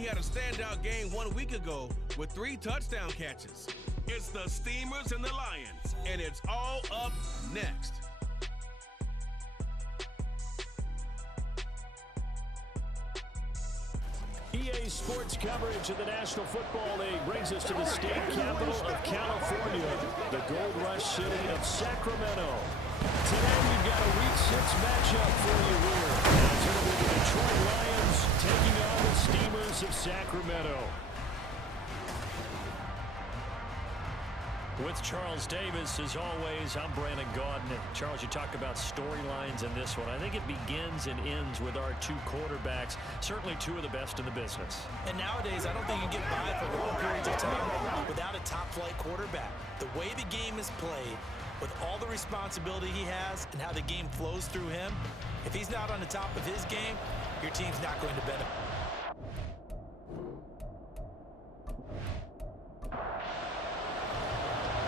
he had a standout game 1 week ago with 3 touchdown catches. It's the Steamers and the Lions, and it's all up next. EA Sports coverage of the National Football League brings us to the state capital of California, the Gold Rush city of Sacramento. Today we've got a Week 6 matchup for you here. As it will be the Detroit Lions taking on the Steamers of Sacramento. With Charles Davis, as always, I'm Brandon Gaudin. Charles, you talk about storylines in this one. I think it begins and ends with our 2 quarterbacks, certainly 2 of the best in the business. And nowadays, I don't think you can get by for long periods of time without a top-flight quarterback. The way the game is played, with all the responsibility he has and how the game flows through him, if he's not on the top of his game, your team's not going to benefit.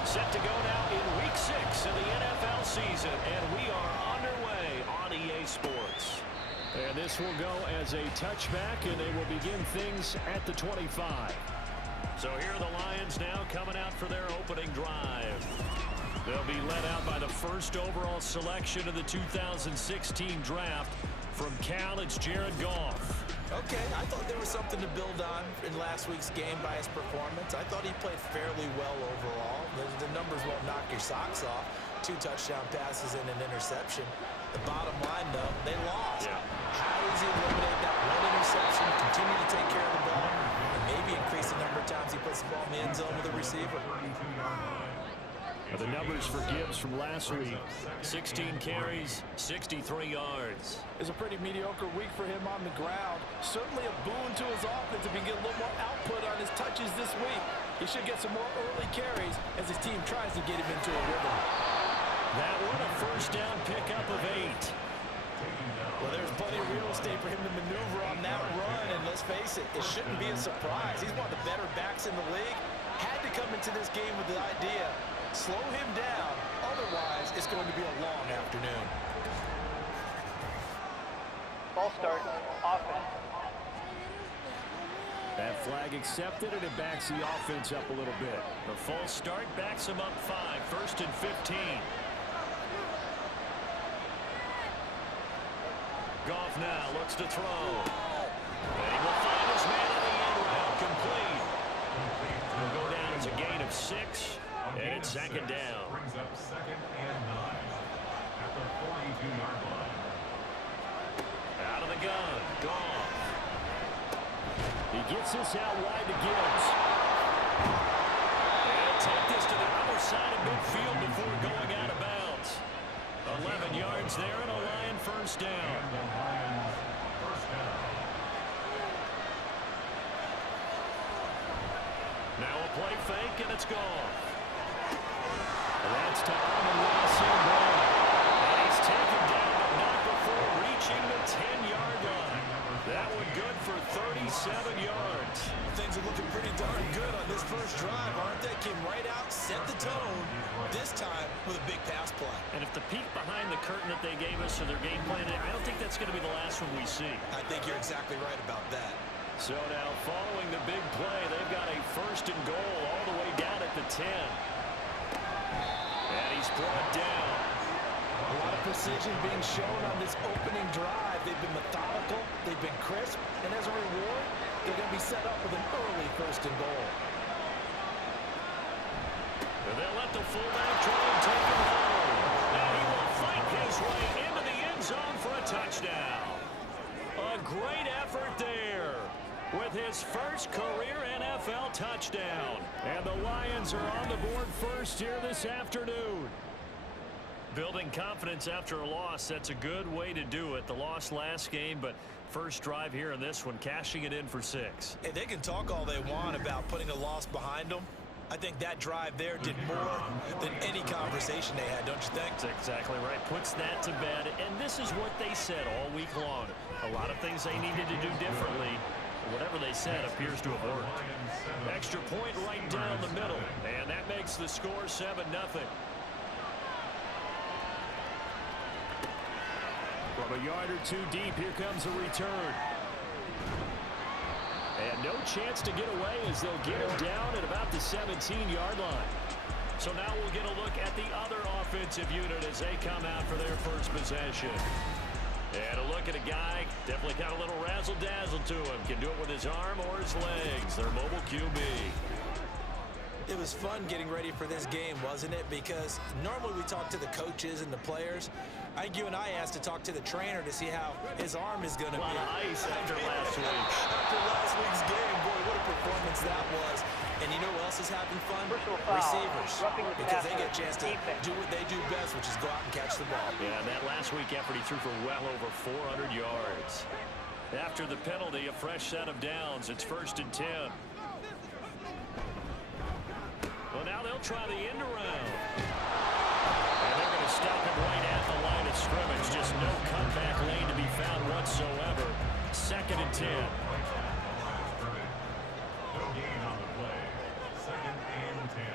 Set to go now in Week 6 of the NFL season, and we are underway on EA Sports. And this will go as a touchback, and they will begin things at the 25. So here are the Lions now coming out for their opening drive. They'll be led out by the first overall selection of the 2016 draft. From Cal, it's Jared Goff. Okay, I thought there was something to build on in last week's game by his performance. I thought he played fairly well overall. The numbers won't knock your socks off. 2 touchdown passes and an interception. The bottom line, though, they lost. Yeah. How does he eliminate that 1 interception, continue to take care of the ball, and maybe increase the number of times he puts the ball in the end zone with a receiver? The numbers for Gibbs from last week: 16 carries, 63 yards. It's a pretty mediocre week for him on the ground. Certainly a boon to his offense if he can get a little more output on his touches this week. He should get some more early carries as his team tries to get him into a rhythm. That one a first down pickup of 8. Well, there's plenty of real estate for him to maneuver on that run, and let's face it, it shouldn't be a surprise. He's one of the better backs in the league. Had to come into this game with the idea, slow him down, otherwise it's going to be a long afternoon. Ball start, offense. That flag accepted, and it backs the offense up a little bit. The false start backs him up 5, 1st and 15. Goff now looks to throw. And he will find his man on the end route, complete. Will go down as a gain of 6, and it's 2nd down. Brings up 2nd and 9 at the 42-yard line. Out of the gun, Goff. He gets this out wide to Gibbs. And take this to the other side of midfield before going out of bounds. 11 yards there and a Lion first down. Now a play fake, and it's Goff. That's to Amon-Ra Brown. And he's taken down, but not before reaching the 10-yard line. That one good for 37 yards. Things are looking pretty darn good on this first drive, aren't they? Came right out, set the tone, this time with a big pass play. And if the peek behind the curtain that they gave us of their game plan, I don't think that's going to be the last one we see. I think you're exactly right about that. So now following the big play, they've got a 1st and goal all the way down at the 10. And he's brought down. A lot of precision being shown on this opening drive. They've been methodical, they've been crisp, and as a reward, they're going to be set up with an early 1st and goal. And they'll let the fullback try and take him home. Now he will fight his way into the end zone for a touchdown. A great effort there with his first career NFL touchdown. And the Lions are on the board first here this afternoon. Building confidence after a loss, that's a good way to do it. The loss last game, but first drive here in this one, cashing it in for 6. Hey, they can talk all they want about putting a loss behind them. I think that drive there did more than any conversation they had, don't you think? That's exactly right. Puts that to bed, and this is what they said all week long. A lot of things they needed to do differently. Whatever they said appears to have worked. Extra point right down the middle, and that makes the score 7-0. From a yard or 2 deep, here comes a return. And no chance to get away as they'll get him down at about the 17-yard line. So now we'll get a look at the other offensive unit as they come out for their first possession. And a look at a guy, definitely got a little razzle-dazzle to him. Can do it with his arm or his legs. Their mobile QB. It was fun getting ready for this game, wasn't it? Because normally we talk to the coaches and the players. I think you and I asked to talk to the trainer to see how his arm is going to be. A lot of ice after last week. After last week's game, boy, what a performance that was. And you know who else is having fun? Receivers. Because they get a chance to do what they do best, which is go out and catch the ball. Yeah, that last week effort, he threw for well over 400 yards. After the penalty, a fresh set of downs. It's 1st and 10. Well, now they'll try the end around. And they're going to stop him right at the line of scrimmage. Just no comeback lane to be found whatsoever. 2nd and 10. No gain on the play. 2nd and 10.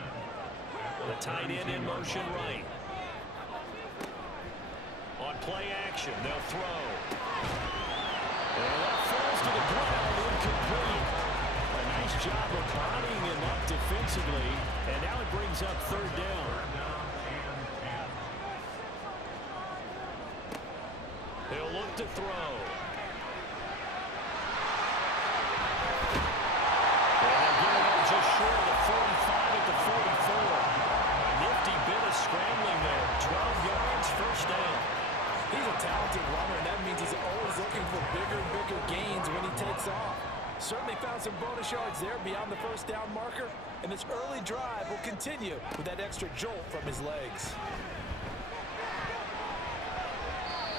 The tight end in motion right. On play action, they'll throw. And that falls to the ground, incomplete. A nice job of bodying him up defensively. And now it brings up 3rd down. He'll look to throw. And they're getting up just short of the 45 at the 44. A nifty bit of scrambling there. 12 yards, 1st down. He's a talented runner, and that means he's always looking for bigger and bigger gains when he takes off. Certainly found some bonus yards there beyond the 1st down marker, and this early drive will continue with that extra jolt from his legs.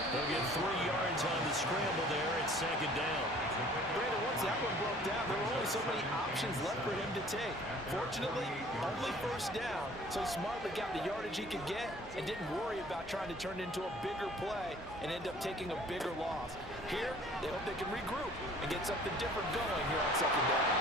They'll get 3 yards on the scramble there at 2nd down. Brandon, once that one broke down, there were only so many options left for him to take. Fortunately, only 1st down, so he smartly got the yardage he could get and didn't worry about trying to turn it into a bigger play and end up taking a bigger loss. Here, they hope they can regroup and get something different going here on 2nd down.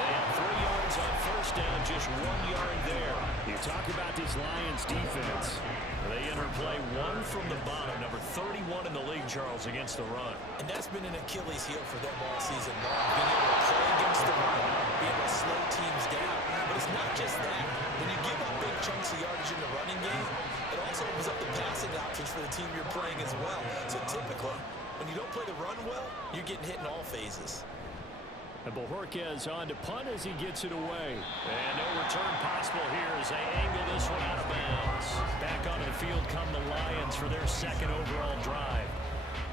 They have 3 yards on 1st down, just 1 yard there. You talk about this Lions defense. They enter play 1 from the bottom, number 31 in the league, Charles, against the run. And that's been an Achilles heel for them all season long, being able to play against the run, being able to slow teams down. But it's not just that. When you give up big chunks of yardage in the running game, it also opens up the passing options for the team you're playing as well. So typically, when you don't play the run well, you're getting hit in all phases. And Bojorquez on to punt as he gets it away. And no return possible here as they angle this one out of bounds. Back onto the field come the Lions for their 2nd overall drive.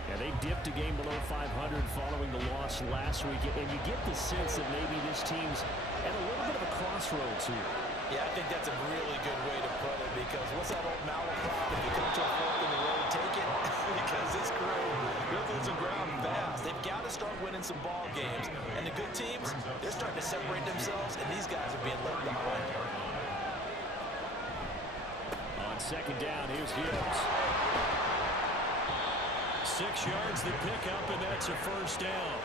And they dipped a game below 500 following the loss last week. And you get the sense that maybe this team's at a little bit of a crossroads here. Yeah, I think that's a really good way to put it, because what's that old malaprop? If you come to a fork in the road, take it. Because this crew, they're losing ground fast. They've got to start winning some ball games. And the good teams, they're starting to separate themselves, and these guys are being left behind. On 2nd down, here's Gibbs. 6 yards the pickup, and that's a 1st down.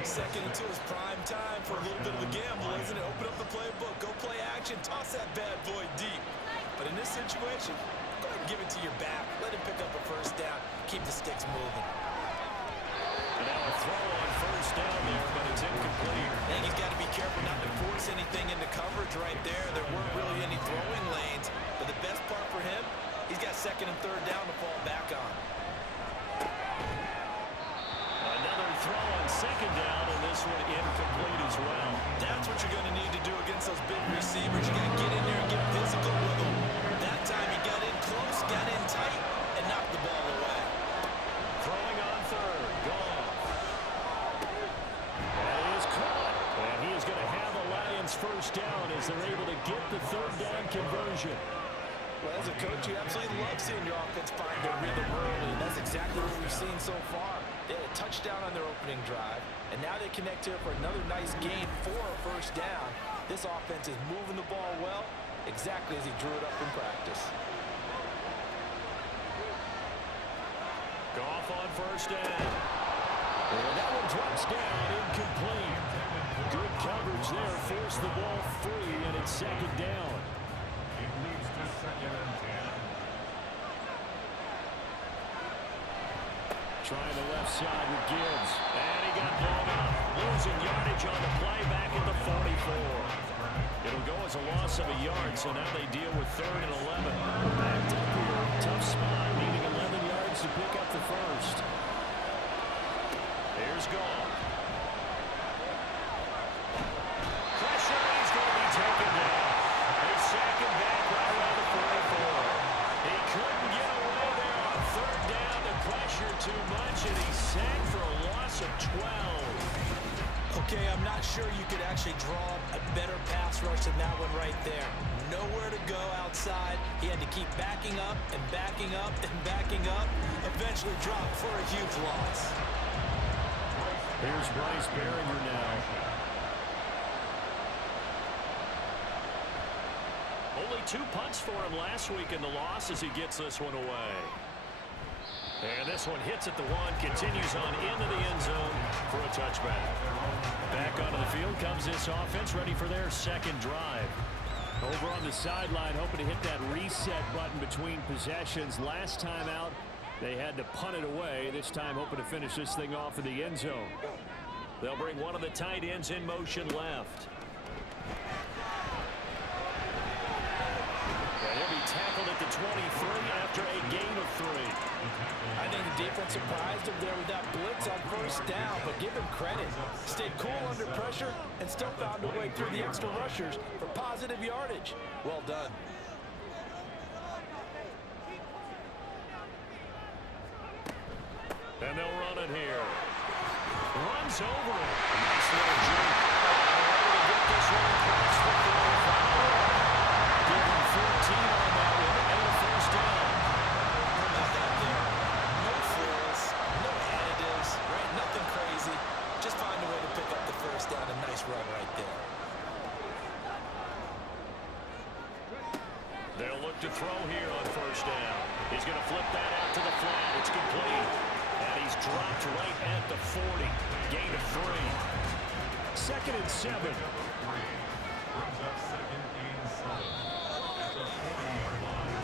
2nd and 2 is prime time for a little bit of a gamble, isn't it? Open up the playbook, go play action, toss that bad boy deep. But in this situation, go ahead and give it to your back. Let him pick up a 1st down. Keep the sticks moving. And now a throw on 1st down there, but it's incomplete. I think he's got to be careful not to force anything into coverage right there. There weren't really any throwing lanes. But the best part for him, he's got 2nd and 3rd down to fall back on. Another throw on 2nd down, and this one incomplete as well. That's what you're going to need to do against those big receivers. You got to get in there and get physical with them. That time he got in close, got in tight, and knocked the ball away. Throwing on 3rd, gone. That is caught, and he is going to have a Lions 1st down as they're able to get the 3rd down conversion. Well, as a coach, you absolutely love seeing your offense find their rhythm early, and that's exactly what we've seen so far. They had a touchdown on their opening drive, and now they connect here for another nice gain for a 1st down. This offense is moving the ball well, exactly as he drew it up in practice. Goff on 1st down. And that one drops down, incomplete. Good coverage there, forced the ball free, and it's 2nd down. It leads to 2nd and 10. Trying the left side with Gibbs. And he got blown up. Losing yardage coverage on the play back at the 44. It'll go as a loss of a yard, so now they deal with 3rd and 11. Backed up here. Tough spot, needing 11 yards to pick up the first. Here's Gall. Pressure, he's going to be taken down. They sack him back right around the 44. He couldn't get away there on 3rd down. The pressure too much, and he's sacked for a loss of 12. Okay, I'm not sure you could actually draw a better pass rush than that one right there. Nowhere to go outside. He had to keep backing up and backing up and backing up. Eventually dropped for a huge loss. Here's Bryce Behringer now. Only 2 punts for him last week in the loss as he gets this one away. And this one hits at the 1, continues on into the end zone for a touchback. Back onto the field comes this offense, ready for their 2nd drive. Over on the sideline, hoping to hit that reset button between possessions. Last time out, they had to punt it away. This time, hoping to finish this thing off in the end zone. They'll bring one of the tight ends in motion left. And he'll be tackled at the 23 after a gain of 3. I think the defense surprised him there with that blitz on 1st down, but give him credit. Stayed cool under pressure and still found a way through the extra rushers for positive yardage. Well done. And they'll run it here. Runs over it. Nice little juke. To get this one across the 45. Give him 14 on that one and a 1st down. About that there. No frills, no additives, right? Nothing crazy. Just find a way to pick up the 1st down. A nice run right there. They'll look to throw here on 1st down. He's going to flip that out to the flat. It's complete. And he's dropped right at the 40. Gain of 3. 2nd and 7. Brings up 2nd and 7 at the 40-yard line.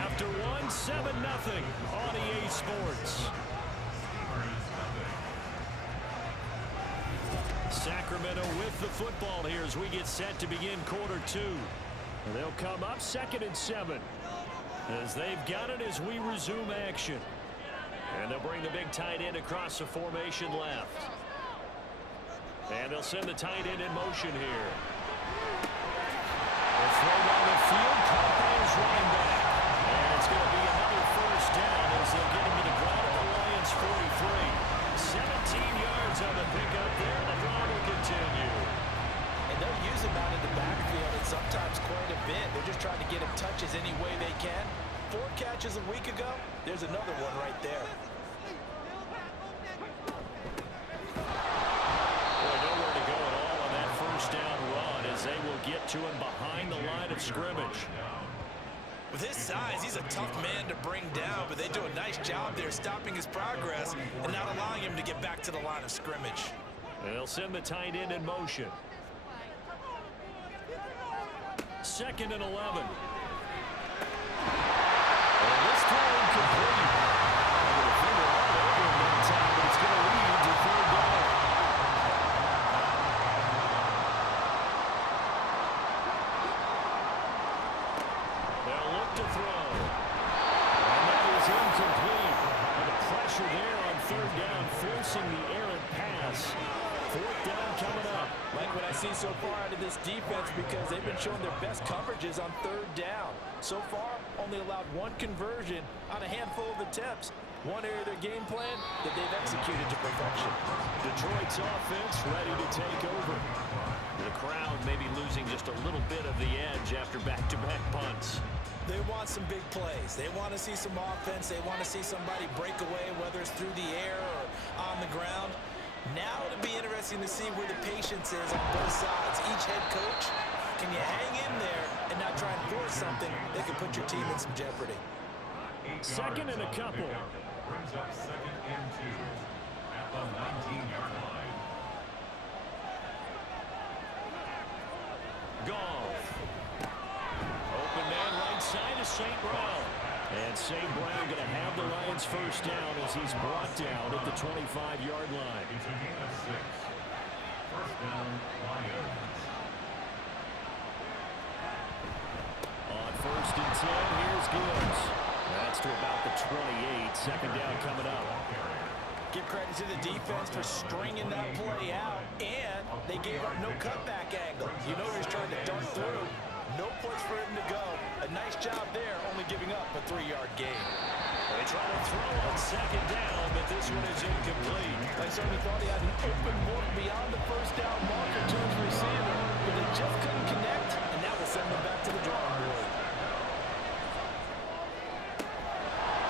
After 1, 7-0 on EA Sports. Sacramento with the football here as we get set to begin quarter 2. They'll come up 2nd and 7 as they've got it as we resume action. And they'll bring the big tight end across the formation left. And they'll send the tight end in motion here. They'll throw down the field, caught by his running back. And it's going to be another 1st down as they'll get him to the ground at the Lions 43. 17 yards on the pickup there. The drive will continue. And they'll use him out in the backfield and sometimes quite a bit. They're just trying to get him touches any way they can. 4 catches a week ago. There's another one right there. Boy, nowhere to go at all on that 1st down run as they will get to him behind the line of scrimmage. With his size, he's a tough man to bring down, but they do a nice job there stopping his progress and not allowing him to get back to the line of scrimmage. They'll send the tight end in motion. 2nd and 11. And this throw incomplete. And the finger all over him that time, but it's going to lead to 3rd down. They'll look to throw. And that is incomplete. And the pressure there on 3rd down, forcing the errant pass. 4th down coming up. Like what I see so far out of this defense because they've been showing their best coverages on 3rd down. So far, only allowed 1 conversion on a handful of attempts. One area of their game plan that they've executed to perfection. Detroit's offense ready to take over. The crowd maybe losing just a little bit of the edge after back-to-back punts. They want some big plays. They want to see some offense. They want to see somebody break away, whether it's through the air or on the ground. Now it'll be interesting to see where the patience is on both sides. Each head coach, can you hang in there and not try and force something that could put your team in some jeopardy? 2nd and a couple. Brings up 2nd and 2 at the 19-yard line. Goff. Open man right side is St. Brown. And St. Brown going to have the Lions 1st down as he's brought down at the 25-yard line. It's a gain of 6. Here's Gibbs. That's to about the 28. Second down coming up. Give credit to the defense for stringing that play out, and they gave up no cutback angle. You know he was trying to dart through. No place for him to go. A nice job there, only giving up a 3-yard gain. They try to throw on second down, but this one is incomplete. I certainly thought he had an open look beyond the first down marker to his receiver, but they just couldn't connect, and that will send them back to the drawing board.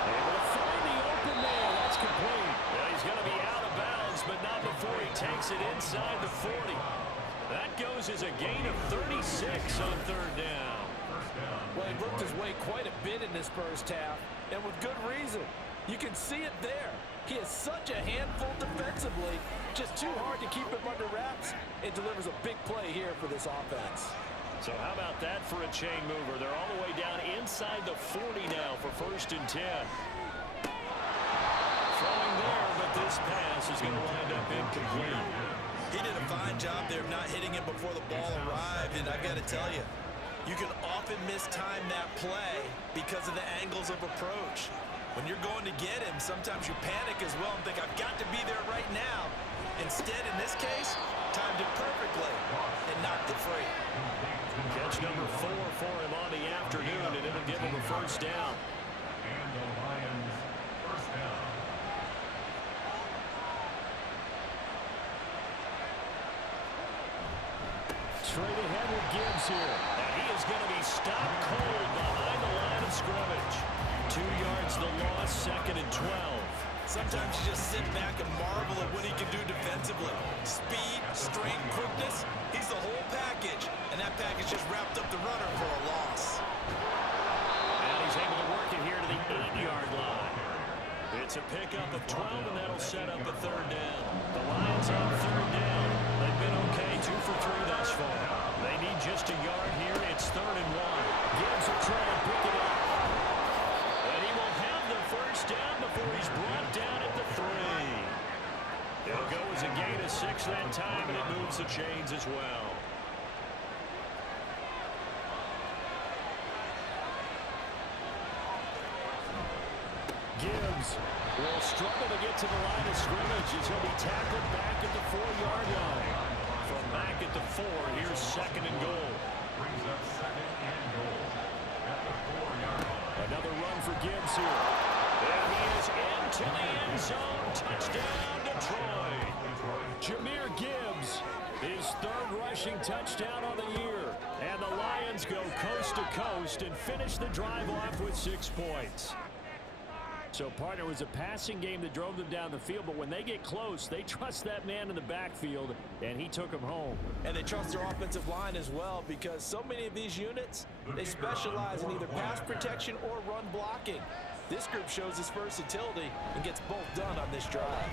Able to find the open man. That's complete. Yeah, he's going to be out of bounds, but not before he takes it inside the 40. That goes as a gain of 36 on third down. Well, he worked his way quite a bit in this first half, and with good reason. You can see it there. He is such a handful defensively, just too hard to keep him under wraps. It delivers a big play here for this offense. So how about that for a chain mover? They're all the way down inside the 40 now for 1st and 10. Throwing there, but this pass is going to wind up incomplete. He did a fine job there of not hitting him before the ball arrived, and I've got to tell you, you can often mistime that play because of the angles of approach. When you're going to get him, sometimes you panic as well and think, I've got to be there right now. Instead, in this case, timed it perfectly and knocked it free. Catch number 4 for him on the afternoon, and it'll give him a first down. And the Lions first down. Straight ahead with Gibbs here. And he is going to be stopped cold behind the line of scrimmage. 2 yards the loss, 2nd and 12. Sometimes you just sit back and marvel at what he can do defensively. Speed, strength, quickness, he's the whole package. And that package just wrapped up the runner for a loss. And he's able to work it here to the 8-yard line. It's a pickup of 12, and that'll set up a third down. The Lions on third down. They've been okay, 2 for 3 thus far. They need just a yard here. It's 3rd and 1. Gibbs will try and pick it up. And he will have the first down before he's brought down at the 3. It'll go as a gain of 6 that time, and it moves the chains as well. Gibbs will struggle to get to the line of scrimmage as he'll be tackled back at the 4-yard line. From back at the 4, here's 2nd and goal. Brings up 2nd and goal at the 4-yard line. Another run for Gibbs here. And he is into the end zone. Touchdown, Detroit. Jahmyr Gibbs, his 3rd rushing touchdown on the year. And the Lions go coast to coast and finish the drive off with 6 points. So, partner, it was a passing game that drove them down the field, but when they get close, they trust that man in the backfield, and he took them home. And they trust their offensive line as well, because so many of these units, they specialize in either pass protection or run blocking. This group shows its versatility and gets both done on this drive.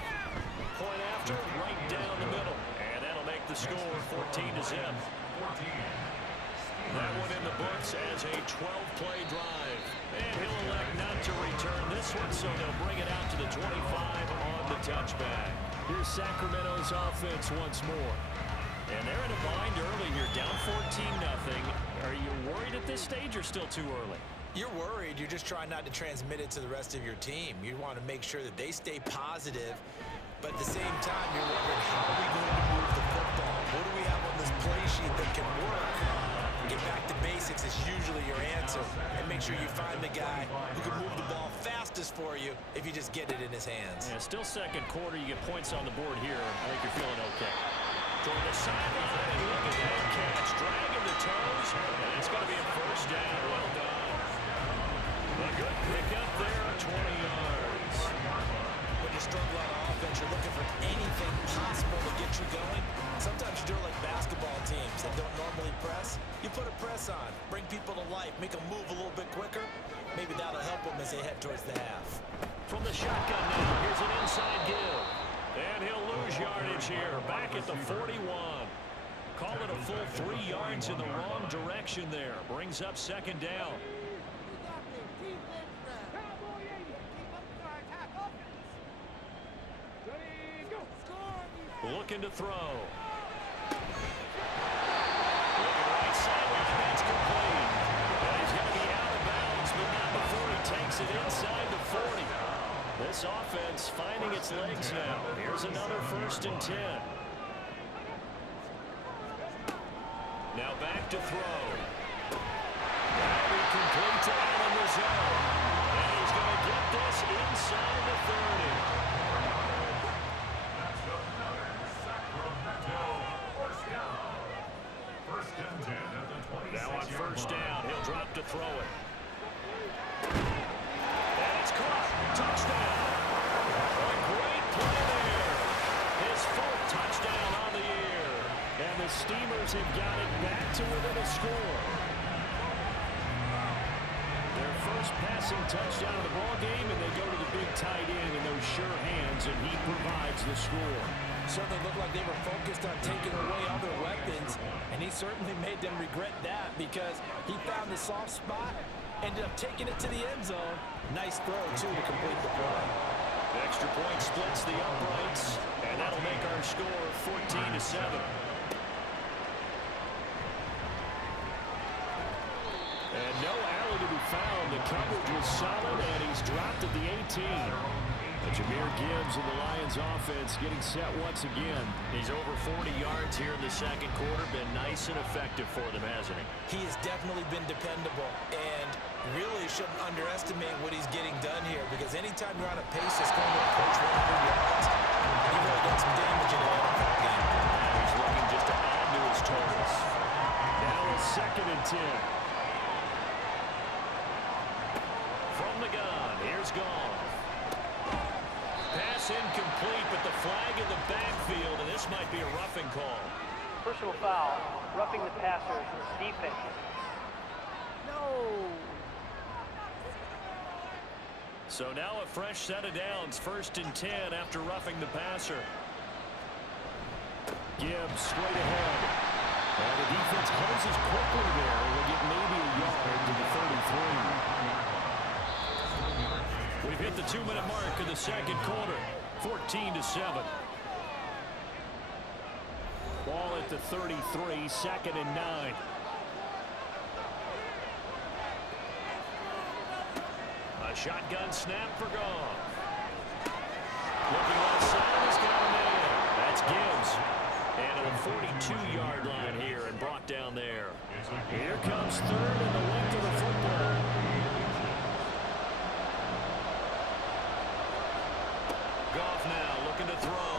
Point after, right down the middle, and that'll make the score 14-0. That one in the books as a 12-play drive. And he'll elect not to return this one, so they'll bring it out to the 25 on the touchback. Here's Sacramento's offense once more. And they're in a bind early here, down 14-0. Are you worried at this stage or still too early? You're worried. You're just trying not to transmit it to the rest of your team. You want to make sure that they stay positive, but at the same time, you're wondering, how are we going to move the football? What do we have on this play sheet that can work? Get back to basics is usually your answer, and make sure you find the guy who can move the ball fastest for you if you just get it in his hands. Yeah, still second quarter. You get points on the board here. I think you're feeling okay. Toward the sideline, and look at that catch. Dragging the toes, and it's going to be a first down. Well done. A good pickup there, 20 yards. When you struggle on offense, you're looking for anything possible to get you going. Sometimes you do it like basketball teams that don't normally press. You put a press on, bring people to life, make them move a little bit quicker. Maybe that'll help them as they head towards the half. From the shotgun now, here's an inside give. And he'll lose yardage here, back at the 41. Call it a full 3 yards in the wrong direction there. Brings up 2nd down. Looking to throw. Looking right sideline, that's complete. And he's going to be out of bounds, but not takes it inside the 40. This offense finding its legs now. Here's another 1st and 10. Now back to throw. Now he completes it out in the zone. And he's going to get this inside the 30. That's another Sacramento first down. 1st and 10 at the 26-yard line. Now on 1st down, he'll drop to throw it. And it's caught. Touchdown. A great play there. His 4th touchdown on the year. And the Steamers have got it back to within a score. Their first passing touchdown of the ball game, and they go to the big tight end in those sure hands, and he provides the score. Certainly looked like they were focused on taking away other weapons, and he certainly made them regret that because he found the soft spot, ended up taking it to the end zone. Nice throw, too, to complete the play. The extra point splits the uprights, and that'll make our score 14-7. And no alley to be found. The coverage was solid, and he's dropped at the 18. And Jahmyr Gibbs and the Lions offense getting set once again. He's over 40 yards here in the second quarter. Been nice and effective for them, hasn't he? He has definitely been dependable, and really shouldn't underestimate what he's getting done here because anytime you're on a pace that's going to approach 100 yards, you've really done some damage in an NFL game. Now he's looking just to add to his totals. Now a 2nd and 10. From the gun, here's Goff. Pass incomplete, but the flag in the backfield, and this might be a roughing call. Personal foul, roughing the passer's defense. No. So now a fresh set of downs, 1st and 10 after roughing the passer. Gibbs straight ahead. And the defense closes quickly there. We'll get maybe a yard to the 33. We've hit the 2-minute mark of the second quarter, 14-7. Ball at the 33, 2nd and 9. A shotgun snap for Goff. Looking left side, he's got a man. That's Gibbs. And at the 42-yard line here and brought down there. Here comes 3rd and the length of the football. Goff now looking to throw.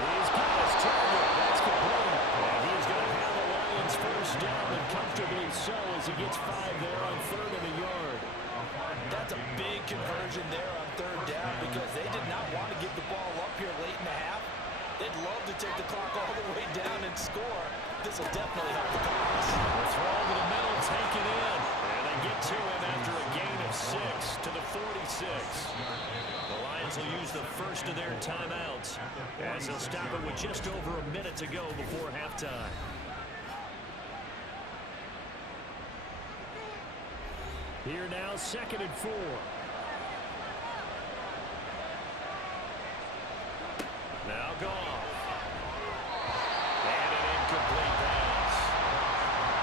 He's got his target. That's complete. And he's going to have the Lions 1st down and comfortably so as he gets 5 there on 3rd and a yard. That's a big conversion there on 3rd down because they did not want to give the ball up here late in the half. They'd love to take the clock all the way down and score. This will definitely help the cause. The throw over the middle, taken in. And they get to him after a gain of 6 to the 46. The Lions will use the first of their timeouts as they'll stop it with just over a minute to go before halftime. Here now, 2nd and 4. Now Goff. And an incomplete pass.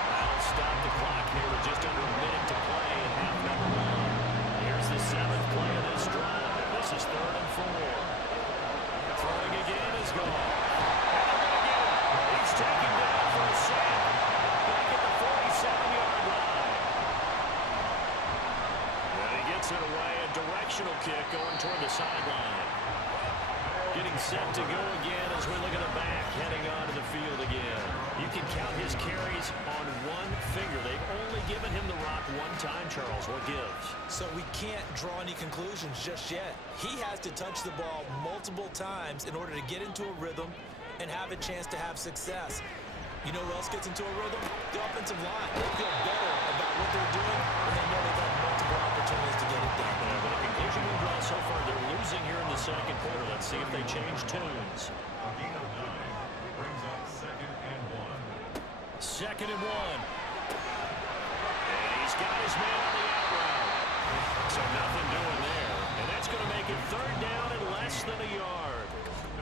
That'll stop the clock here with just under a minute to play in half number 1. Here's the 7th play of this drive. This is 3rd and 4. Throwing again is Goff. And they're going to get it. He's taken down for a sack. Back at the 47-yard line. And he gets it away. A directional kick going toward the sideline. Getting set to go again as we look at the back, heading onto the field again. You can count his carries on one finger. They've only given him the rock one time, Charles. What gives? So we can't draw any conclusions just yet. He has to touch the ball multiple times in order to get into a rhythm and have a chance to have success. You know who else gets into a rhythm? The offensive line. They feel better about what they're doing, and they know they've had multiple opportunities to get it done. Yeah, but the conclusion we draw so far, they're losing here in the second quarter. Let's see if they change tunes. A gain of 9 brings up 2nd and 1. 2nd and 1. And he's got his man on the out route. So nothing doing there. And that's going to make it 3rd down and less than a yard.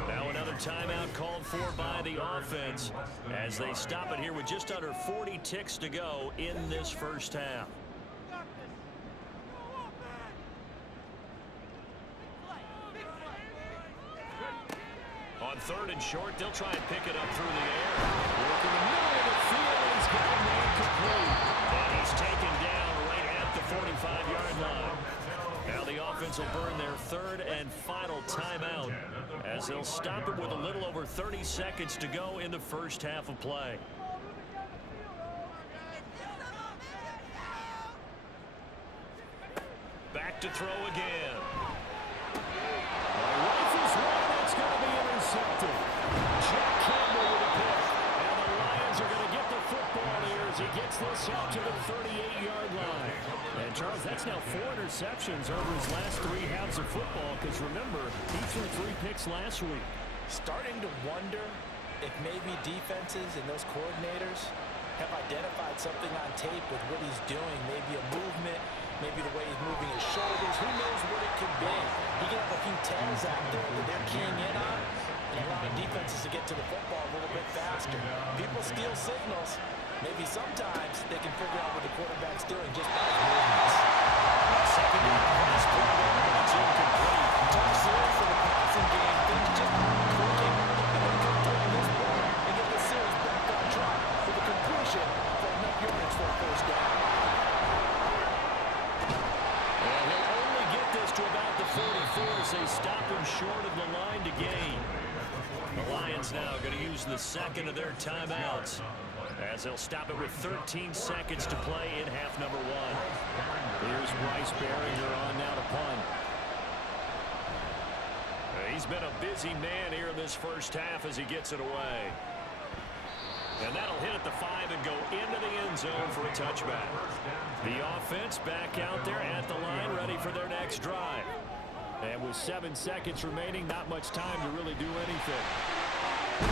Now another timeout called for by the offense as they stop it here with just under 40 ticks to go in this first half. On 3rd and short, they'll try and pick it up through the air. Working the middle of the field, and he's got a man complete. And he's taken down right at the 45-yard line. Now the offense will burn their 3rd and final timeout as they'll stop it with a little over 30 seconds to go in the first half of play. Back to throw again. Rifles one, that's going to be intercepted. Jack Campbell with a pick. And the Lions are going to get the football here as he gets this out to the 38-yard line. And, Charles, that's now 4 interceptions over his last 3 halves of football because, remember, he threw 3 picks last week. Starting to wonder if maybe defenses and those coordinators have identified something on tape with what he's doing, maybe a movement, maybe the way he's moving his shoulders. Who knows what it could be? He can have a few tells out there that they're keying in on and allowing defenses to get to the football a little bit faster. People steal signals. Maybe sometimes they can figure out what the quarterback's doing just by his movements. Second down pass play there, but it's incomplete. Tough series for the passing game. Things just clicking. And they come down this point and get the series back on track with a completion for enough yards for a first down. And he'll only get this to about the 44 as they stop him short of the line to gain. The Lions now going to use the second of their timeouts as they'll stop it with 13 seconds to play in half number 1. Here's Bryce Behringer on now to punt. He's been a busy man here in this first half as he gets it away. And that'll hit at the 5 and go into the end zone for a touchback. The offense back out there at the line, ready for their next drive. And with 7 seconds remaining, not much time to really do anything. An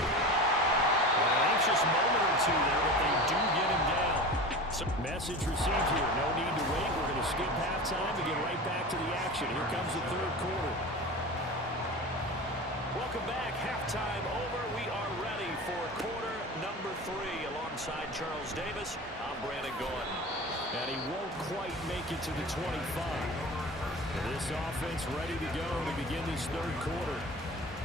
anxious moment or two there, but they do get him down. So message received here. No need to wait. We're going to skip halftime and get right back to the action. Here comes the 3rd quarter. Welcome back. Halftime over. We are ready for quarter number 3. Alongside Charles Davis, I'm Brandon Gordon. And he won't quite make it to the 25. This offense ready to go to begin this 3rd quarter.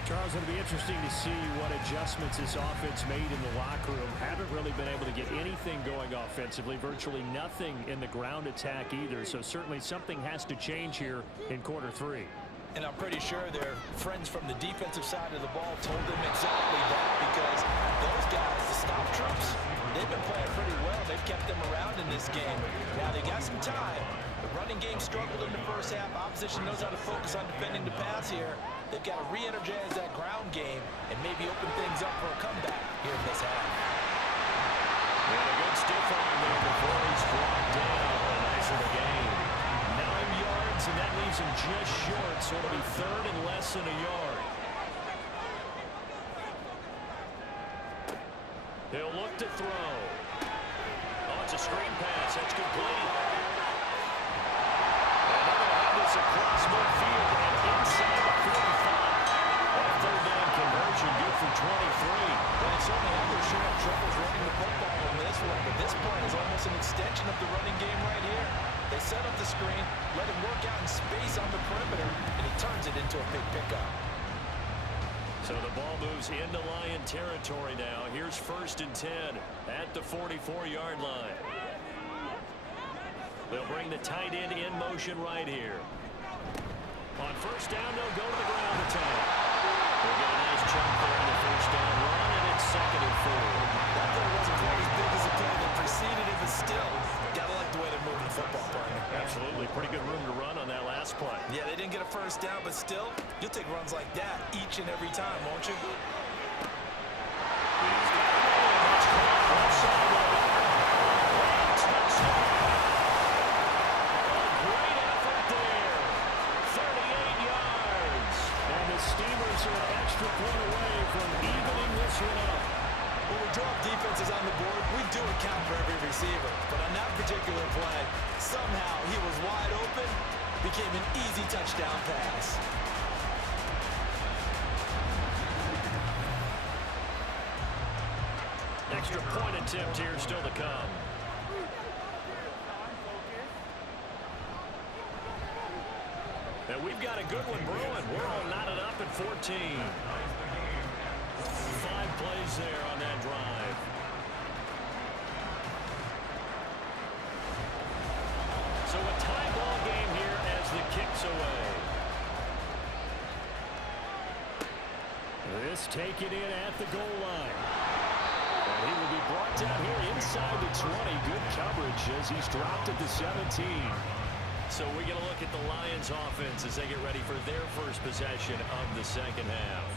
Charles, it'll be interesting to see what adjustments this offense made in the locker room. Haven't really been able to get anything going offensively, virtually nothing in the ground attack either. So certainly something has to change here in quarter 3. And I'm pretty sure their friends from the defensive side of the ball told them exactly that, because those guys, the stop troops, they've been playing pretty well. They've kept them around in this game. Now they got some time. The running game struggled in the first half. Opposition knows how to focus on defending the pass here. They've got to re-energize that ground game and maybe open things up for a comeback here in this half. And a good stiff arm there before he's brought down. A nice little gain. 9 yards, and that leaves him just short, so it'll be 3rd and less than a yard. He'll look to throw. Oh, it's a screen pass. That's complete. And they're going to have this across midfield and inside the 45. That 3rd down conversion good for 23. Well, they certainly have their share of troubles running the football in this one, but this point is almost an extension of the running game right here. They set up the screen, let him work out in space on the perimeter, and he turns it into a big pickup. So the ball moves into Lion territory now. Here's 1st and 10 at the 44-yard line. They'll bring the tight end in motion right here. On 1st down, they'll go to the ground attack. They'll get a nice chunk there on the 1st down run, and it's 2nd and 4. That play wasn't quite as big as the play that preceded it, but still, gotta like the way they're moving the football, partner. Absolutely. Pretty good room to run on that last play. Yeah, they didn't get a 1st down, but still, you'll take runs like that each and every time, won't you? He's got it. That's caught left sideline. Touchdown. A great effort there. 38 yards. And the Steelers are an extra point away from evening this one up. When we drop defenses on the board, we do account for every receiver. But on that particular play, somehow he was wide open, became an easy touchdown pass. Extra point attempt here still to come. And we've got a good one brewing. We're all knotted up at 14. taken in at the goal line. And he will be brought down here inside the 20. Good coverage as he's dropped at the 17. So we're going to look at the Lions offense as they get ready for their first possession of the second half.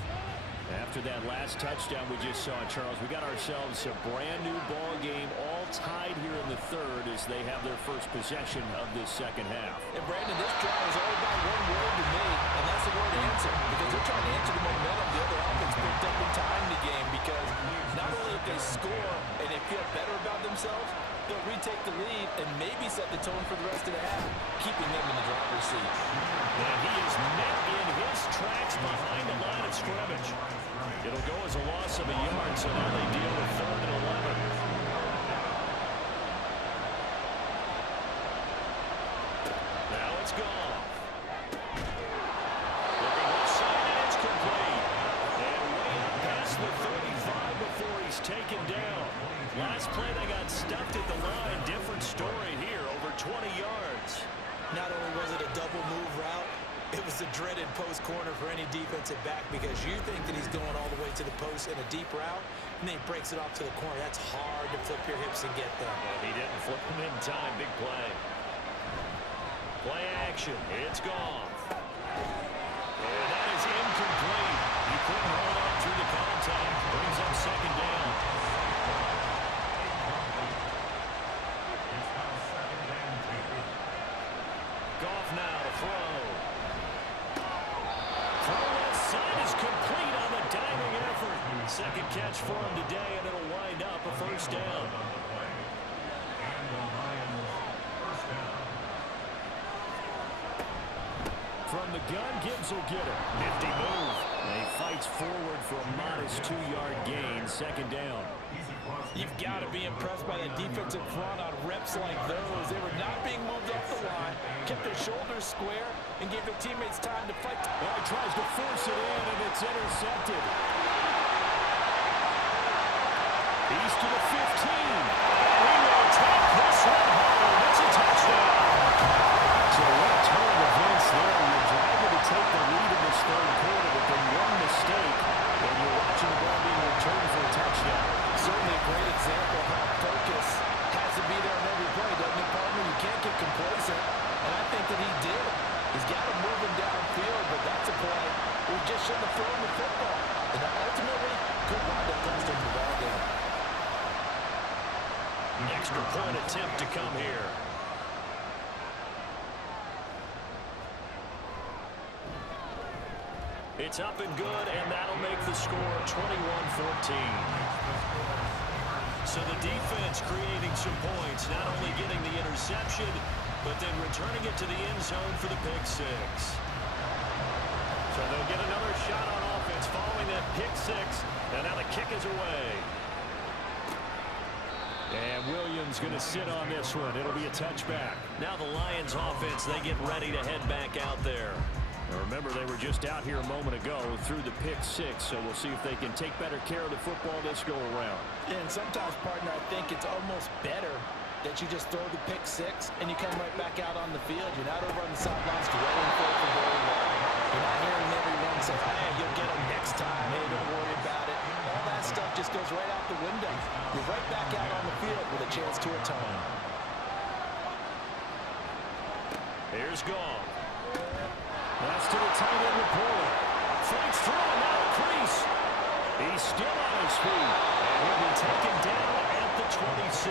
After that last touchdown we just saw, Charles, we got ourselves a brand new ball game, all tied here in the third as they have their first possession of this second half. And Brandon, this drive is all about one word to me, and that's the word answer. Because they're trying to answer the momentum the other offense picked up in time in the game. Because not only if they score and they feel better about themselves, they'll retake the lead and maybe set the tone for the rest of the half, keeping them in the driver's seat. And he is met in his tracks behind the line of scrimmage. It'll go as a loss of a yard, so now they deal with 3rd and 11. Now it's gone. Looking left side, and it's complete. And way up past the 35 before he's taken down. Last play, they got stuffed at the line. Different story here, over 20 yards. Not only was it a double move route, it was the dreaded post corner for any defensive back because you think that he's going all the way to the post in a deep route, and then he breaks it off to the corner. That's hard to flip your hips and get them. And he didn't flip him in time. Big play. Play action. It's gone. And that is incomplete. He couldn't hold on through the contact. Brings up second down. Goff now to throw. Throw left side is complete on the diving effort. Second catch for him today, and it'll wind up a first down. From the gun, Gibbs will get it. Nifty move. And he fights forward for a modest 2-yard gain. Second down. You've got to be impressed by the defensive front on reps like those. They were not being moved off the line, kept their shoulders square, and gave their teammates time to fight. Well, he tries to force it in, and it's intercepted. He's to the 15. He will take this one home. It's a touchdown. So what a turn of events there. You're driving to take the lead in this third quarter, but then one mistake, and you're watching the ball being returned for a touchdown. Certainly a great example of how focus has to be there on every play, doesn't it, partner? You can't get complacent, and I think that he did. He's got him moving downfield, but that's a play where he just shouldn't have thrown the football. And that ultimately could wind up costing him the ball game. Extra point attempt to come here. It's up and good, and that'll make the score 21-14. So the defense creating some points, not only getting the interception, but then returning it to the end zone for the pick six. So they'll get another shot on offense following that pick six, and now the kick is away. And Williams going to sit on this one. It'll be a touchback. Now the Lions offense, they get ready to head back out there. Now remember, they were just out here a moment ago through the pick six, so we'll see if they can take better care of the football this go around. And sometimes, partner, I think it's almost better that you just throw the pick six and you come right back out on the field. You're not over on the sidelines dwelling for the ball. You're not hearing everyone say, hey, you'll get them next time. Hey, don't worry about it. All that stuff just goes right out the window. You're right back out on the field with a chance to atone. Here's Goff. That's to the tight end Reporter. Fights through him now, crease. He's still on his feet. And he'll be taken down at the 26.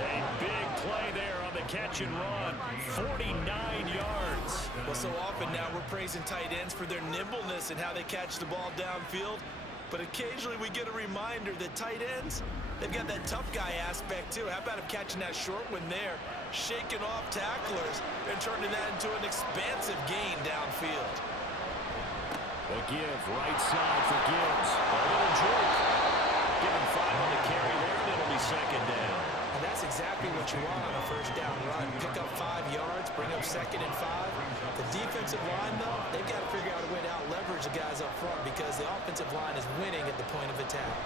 A big play there on the catch and run. 49 yards. Well, so often now we're praising tight ends for their nimbleness and how they catch the ball downfield. But occasionally we get a reminder that tight ends, they've got that tough guy aspect too. How about him catching that short one there, shaking off tacklers, and turning that into an expansive gain downfield. The give, right side for Gibbs. A little jerk. Give him 5 on the carry there, and it'll be second down. And that's exactly what you want on a first down run. Pick up 5 yards, bring up 2nd and 5. The defensive line, though, they've got to figure out a way to out-leverage the guys up front because the offensive line is winning at the point of attack.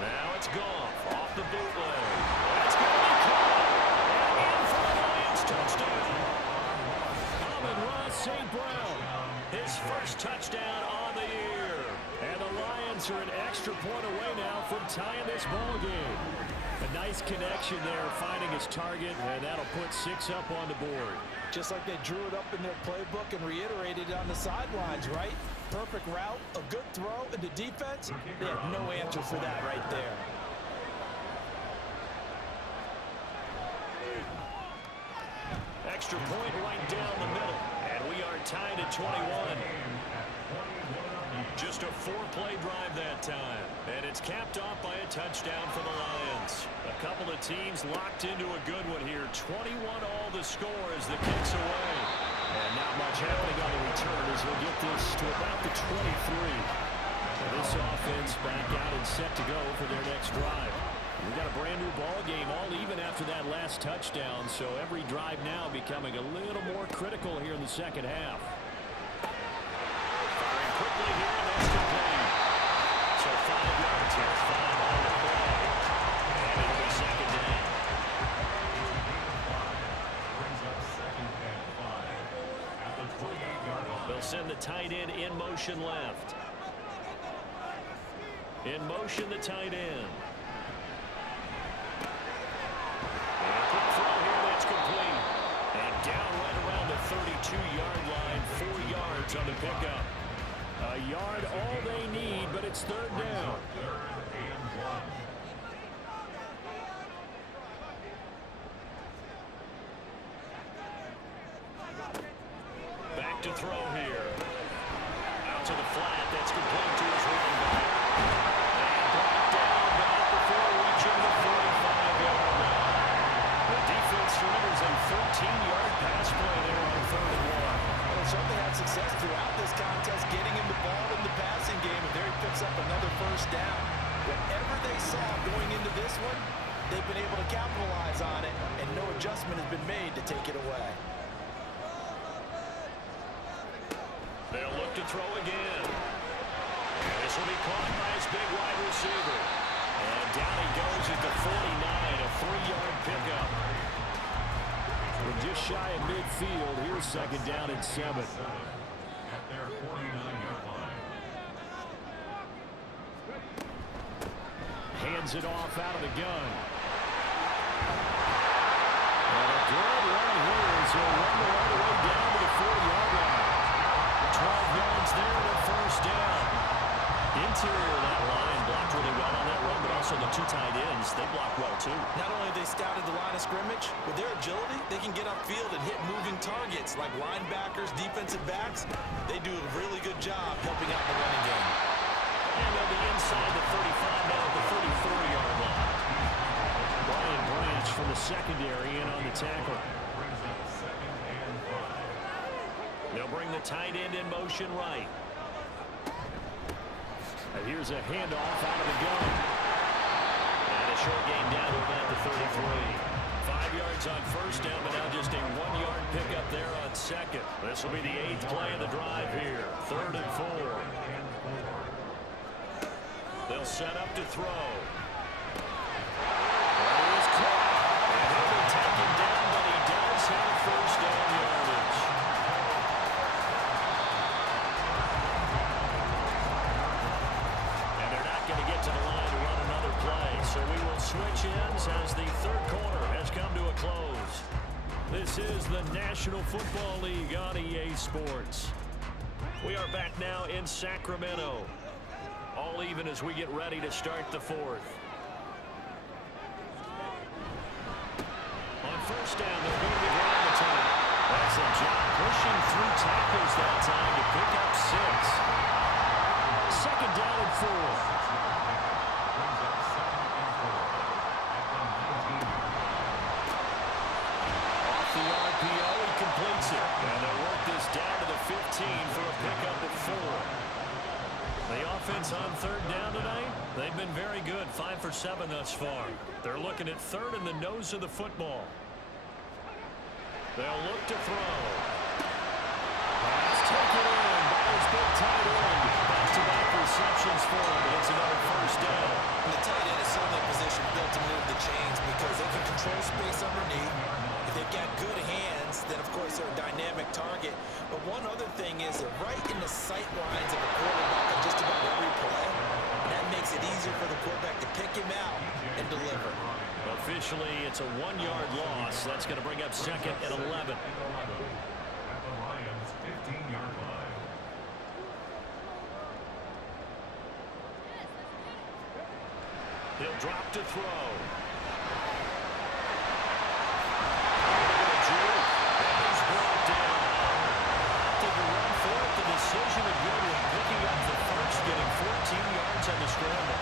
Now it's Goff off the bootleg. That's going to be caught. And in for the Lions touchdown. Amon-Ra St. Brown, his first touchdown on the year. Lions are an extra point away now from tying this ball game. A nice connection there, finding his target, and that'll put 6 up on the board. Just like they drew it up in their playbook and reiterated it on the sidelines, right? Perfect route, a good throw, and the defense, they had no answer for that right there. Extra point right down the middle, and we are tied at 21. Just a 4-play drive that time, and it's capped off by a touchdown for the Lions. A couple of teams locked into a good one here. 21 all the score as the kick's away. And not much happening on the return as we'll get this to about the 23. And this offense back out and set to go for their next drive. We've got a brand new ball game, all even after that last touchdown, so every drive now becoming a little more critical here in the second half. Firing quickly here, and that's complete. So 5 yards here, 5 on the play. And it'll be second down. Brings up second and 5 at the 28-yard line. They'll send the tight end in motion left. In motion, the tight end. And quick throw here, that's complete. And down right around the 32-yard line, 4 yards on the pickup. A yard all they need, but it's third down. Back to throw here. Out to the flat, that's complete to his running back. And brought down, but not before reaching the 45-yard line. The defense delivers a 13-yard pass play there on 3rd and 1. Well, certainly had success throughout this contest, getting him the ball in the passing game, and there he picks up another first down. Whatever they saw going into this one, they've been able to capitalize on it, and no adjustment has been made to take it away. They'll look to throw again. And this will be caught by his big wide receiver. And down he goes at the 49, a 3-yard pickup. We're just shy of midfield. Here's second down and 7. At their 49-yard line. Hands it off out of the gun. And a good run here as he'll run the right way down to the 4-yard line. 12 yards there and a first down. Interior of that line blocked really well on that run, but also the 2 tight ends, they blocked well too. Not only have they scouted the line of scrimmage, with their agility, they can get upfield and hit moving targets like linebackers, defensive backs. They do a really good job helping out the running game. And they'll be inside the 35, now at the 34-yard line. Brian Branch from the secondary in on the tackle. Brings up second and 5. They'll bring the tight end in motion right. And here's a handoff out of the gun. And a short gain down to about the 33. 5 yards on first down, but now just a 1-yard pickup there on second. This will be the 8th play of the drive here. 3rd and 4. They'll set up to throw. That is caught. And he'll be taken down, but he does have first down yardage. And they're not going to get to the line to run another play. So we will switch ends as the 3rd quarter has come to a close. This is the National Football League on EA Sports. We are back now in Sacramento. All even as we get ready to start the 4th. On first down, they're going to be ground attack. Excellent job pushing through tackles that time to pick up 6. Second down and 4. Off the RPO, he completes it. And they'll work this down to the 15 for a pickup at 4. The offense on 3rd down tonight, they've been very good, 5 for 7 thus far. They're looking at 3rd in the nose of the football. They'll look to throw. Pass taken in by his big tight end. Back-to-back receptions for him, and it's another first down. And the tight end is certainly a position built to move the chains because they can control space underneath. If they've got good hands, then of course they're a dynamic target. But one other thing is they're right in the sight lines of the quarterback on just about every play. easier for the quarterback to pick him out and deliver. Officially, it's a 1-yard loss. That's going to bring up second and 11. At the Lions' 15-yard line. He'll drop to throw. He's brought down. Opted to run for it. The decision of Goodwin picking up the first, getting 14 yards on the scramble.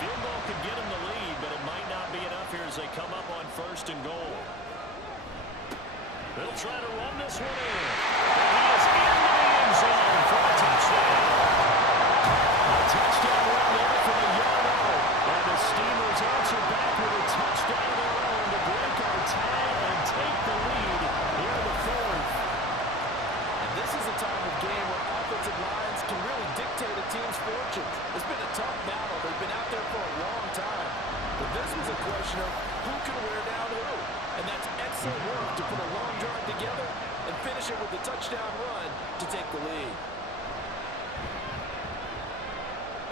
Field goal could get him the lead, but it might not be enough here as they come up on first and goal. They'll try to run this one in. And he is into the end zone for a touchdown. A touchdown run there from a yard out. And the Steelers answer back with a touchdown of their own to break our tie and take the lead here in the fourth. And this is a time of game where offensive lines can really dictate a team's fortunes. It's been a tough battle. They've been out there for a long time. But this was a question of who can wear down who. And that's excellent work to put a long drive together and finish it with a touchdown run to take the lead.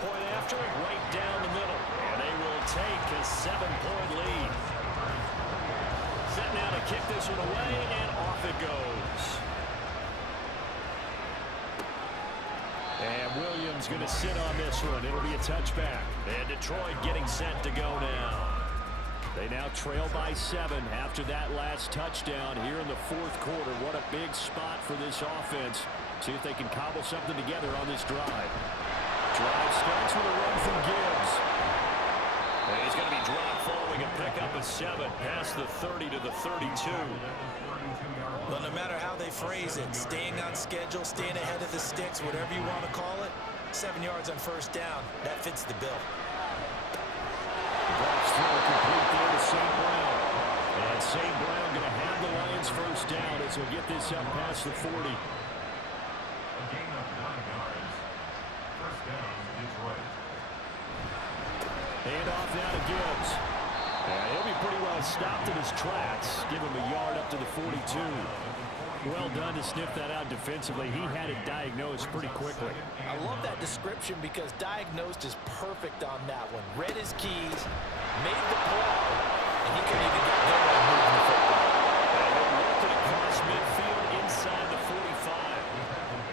Point after, right down the middle. And they will take a 7-point lead. Set now to kick this one away, and off it goes. And Williams going to sit on this one. It'll be a touchback. And Detroit getting set to go now. They now trail by 7 after that last touchdown here in the fourth quarter. What a big spot for this offense. See if they can cobble something together on this drive. Drive starts with a run from Gibbs. And he's going to be dropped following a pickup of 7 past the 30 to the 32. Well, no matter how they phrase it, staying on schedule, staying ahead of the sticks, whatever you want to call it, 7 yards on first down, that fits the bill. Drops throw complete there to St. Brown. And St. Brown going to have the Lions first down as he'll get this up past the 40. A gain of 9 yards. First down, Detroit. Hand off now to Gibbs. And he'll be pretty well stopped in his tracks. Give him a yard up to the 42. Well done to sniff that out defensively. He had it diagnosed pretty quickly. I love that description because diagnosed is perfect on that one. Read his keys, made the play, and he couldn't even get there and moving the football. And he'll work it across midfield inside the 45.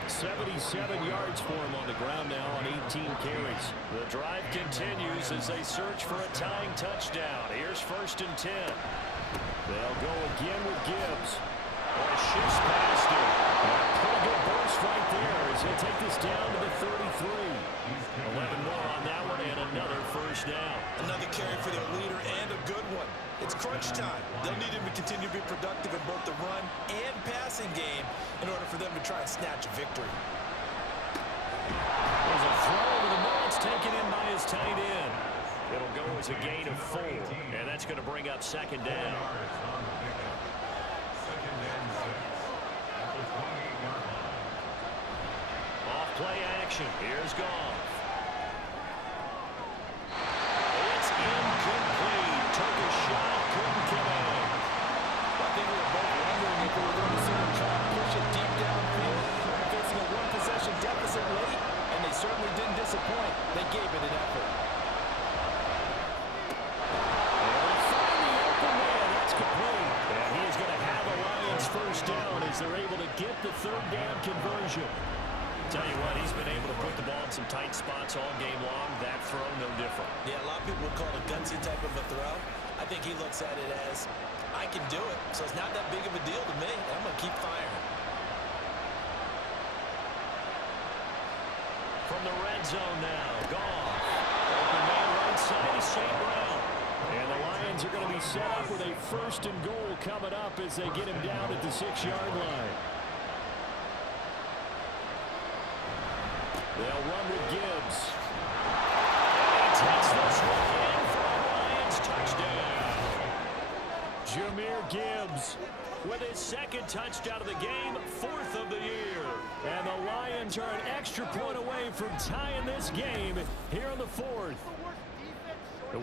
77 yards for him on the ground now on 18 carries. The drive continues as they search for a tying touchdown. Here's first and 10. They'll go again with Gibbs. Boy, shifts past him. And a pretty good burst right there as he'll take this down to the 33. 11 more on that one and another first down. Another carry for their leader and a good one. It's crunch time. They'll need him to continue to be productive in both the run and passing game in order for them to try and snatch a victory. There's a throw over the middle. It's taken in by his tight end. It'll go as a gain of 4, and that's going to bring up second down. Off-play action. Here's Goff. It's incomplete. Took a shot. Couldn't connect. I think we were both wondering if we were going to see them try and push it deep downfield, facing a one-possession deficit late, and they certainly didn't disappoint. They gave it an effort. And he is going to have a Lions first down as they're able to get the third down conversion. Tell you what, he's been able to put the ball in some tight spots all game long. That throw, no different. Yeah, a lot of people would call it a gutsy type of a throw. I think he looks at it as, I can do it, so it's not that big of a deal to me. I'm going to keep firing. From the red zone now, Goff. Open man right side is St. Brown. And the Lions are going to be set up with a first and goal coming up as they get him down at the 6-yard line. They'll run with Gibbs. And he takes this one in for a Lions touchdown. Jahmyr Gibbs with his second touchdown of the game, 4th of the year. And the Lions are an extra point away from tying this game here in the 4th.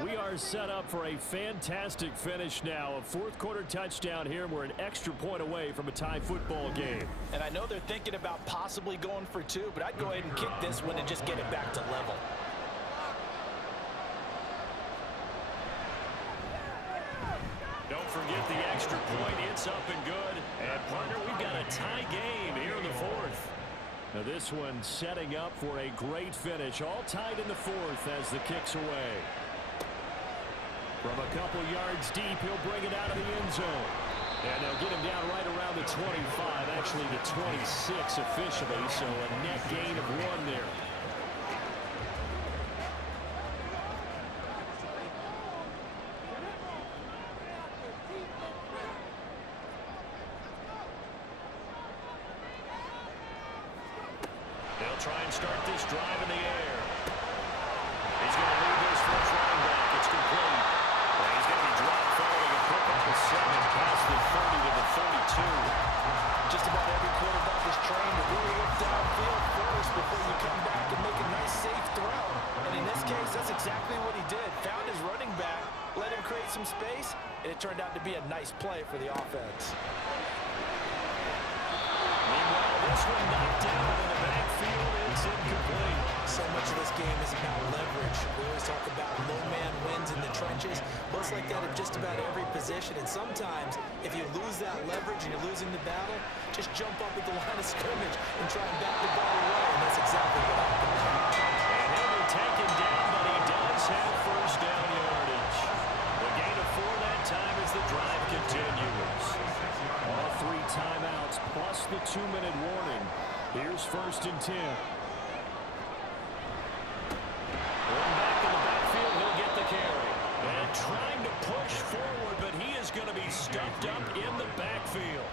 We are set up for a fantastic finish now. A fourth-quarter touchdown here, and we're an extra point away from a tie football game. And I know they're thinking about possibly going for 2, but I'd go ahead and kick this one and just get it back to level. extra point. It's up and good. And, partner, we've got a tie game here in the fourth. Now this one setting up for a great finish. All tied in the fourth as the kick's away. From a couple yards deep, he'll bring it out of the end zone. And they'll get him down right around the 25, actually the 26 officially, so a net gain of 1 there. They'll try and start this drive in the air. He's going to lead this first running back. It's complete. And he's going to be dropped following a pickup of 7 past the 30 to the 32. Just about every quarterback is trained to really look downfield first before you come back and make a nice safe throw. And in this case, that's exactly what he did. Found his running back, let him create some space, and it turned out to be a nice play for the offense. Meanwhile, this one knocked down in the backfield. It's incomplete. So much of this game is about leverage. We always talk about low man wins in the trenches. Looks like that at just about every position. And sometimes, if you lose that leverage and you're losing the battle, just jump up at the line of scrimmage and try and back the ball away. And that's exactly what happened. And he'll be taken down, but he does have first down yardage. The gain of 4 that time as the drive continues. All 3 timeouts plus the 2-minute warning. Here's 1st and 10. Going back in the backfield, he'll get the carry. And trying to push forward, but he is going to be stuffed up in the backfield.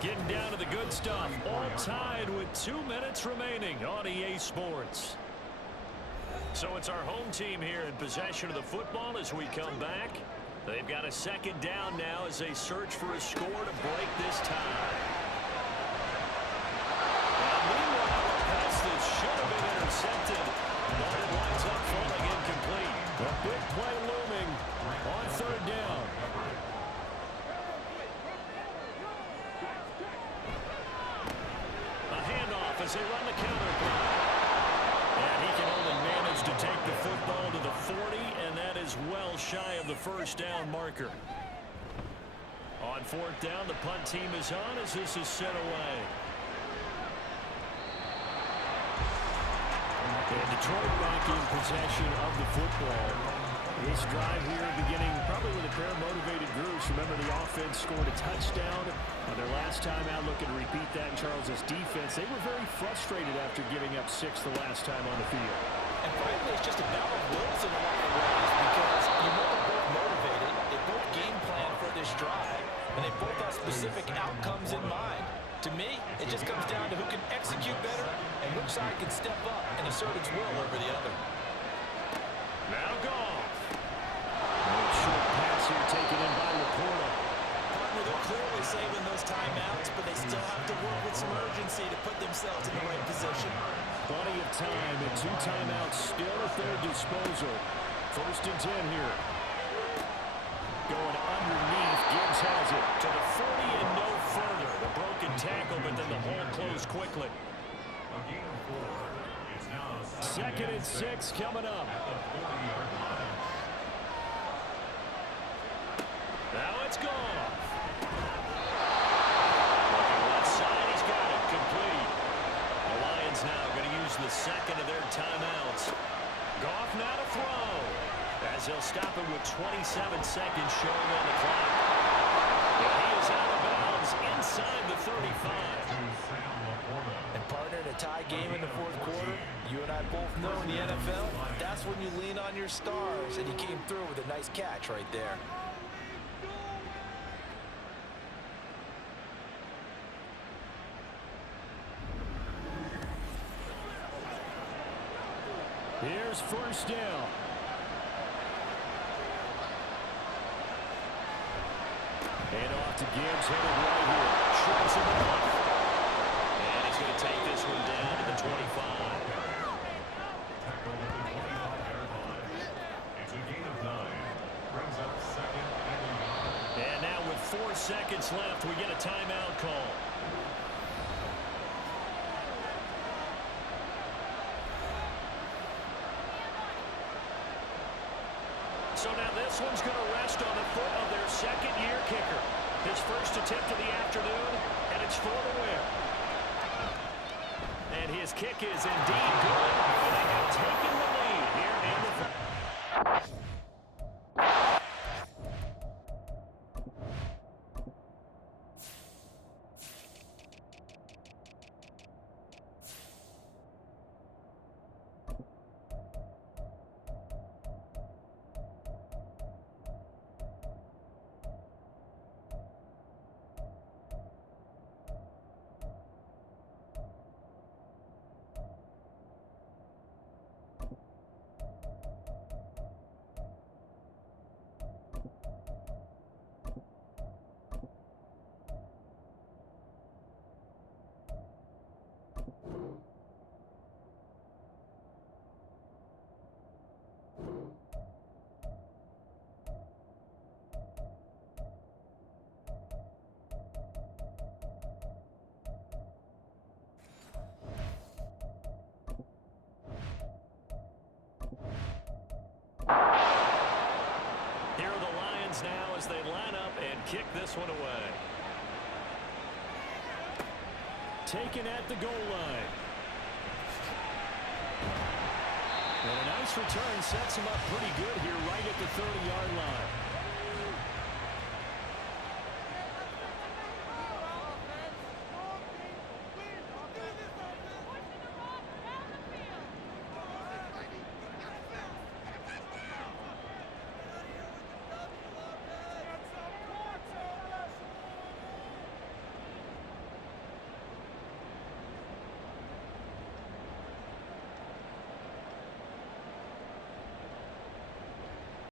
Getting down to the good stuff. All tied with 2 minutes remaining on EA Sports. So it's our home team here in possession of the football as we come back. They've got a 2nd down now as they search for a score to break this tie. Meanwhile, a pass that should have been intercepted, but it winds up falling incomplete. A big play looming on 3rd down. A handoff as they run the counter play. And he can only manage to take the football to the 40, and that is well shy of the first down marker. On 4th down, the punt team is on as this is sent away. And Detroit back in possession of the football. This drive here beginning probably with a pair of motivated groups. Remember, the offense scored a touchdown on their last time out. Looking to repeat that in Charles's defense. They were very frustrated after giving up 6 the last time on the field. And frankly, it's just a battle of wills in a lot of ways because you know they're both motivated. They both game plan for this drive, and they both have specific outcomes in mind. To me, it just comes down to who can execute better and which side can step up and assert its will over the other. Now Goff. Short pass here taken in by Laporta. Partner, they're clearly saving those timeouts, but they still have to work with some urgency to put themselves in the right position. Plenty of time and 2 timeouts still at their disposal. 1st and 10 here. Going underneath, Gibbs has it to the 40 and no further. The broken tackle, but then the hole closed quickly. 2nd and 6 coming up. Now it's gone. Looking left side, he's got it complete. The Lions now going to use the 2nd of their timeouts. Goff now to throw. As they'll stop him with 27 seconds showing on the clock. And he is out of bounds inside the 35. And partner, in a tie game in the 4th quarter, you and I both know in the NFL, that's when you lean on your stars, and he came through with a nice catch right there. Here's 1st down. And off to Gibbs, headed right here. Shrugs him off. And he's going to take this one down to the 25. It's a gain of 9. Brings up 2nd and 9. And now with 4 seconds left, we get a timeout call. So now this one's going to rest on the foot of their second-year kicker. His first attempt of the afternoon, and it's for the win. And his kick is indeed good. And they have taken the lead here in the first. Here are the Lions now as they line up and kick this one away. Taken at the goal line. And a nice return sets him up pretty good here right at the 30-yard line.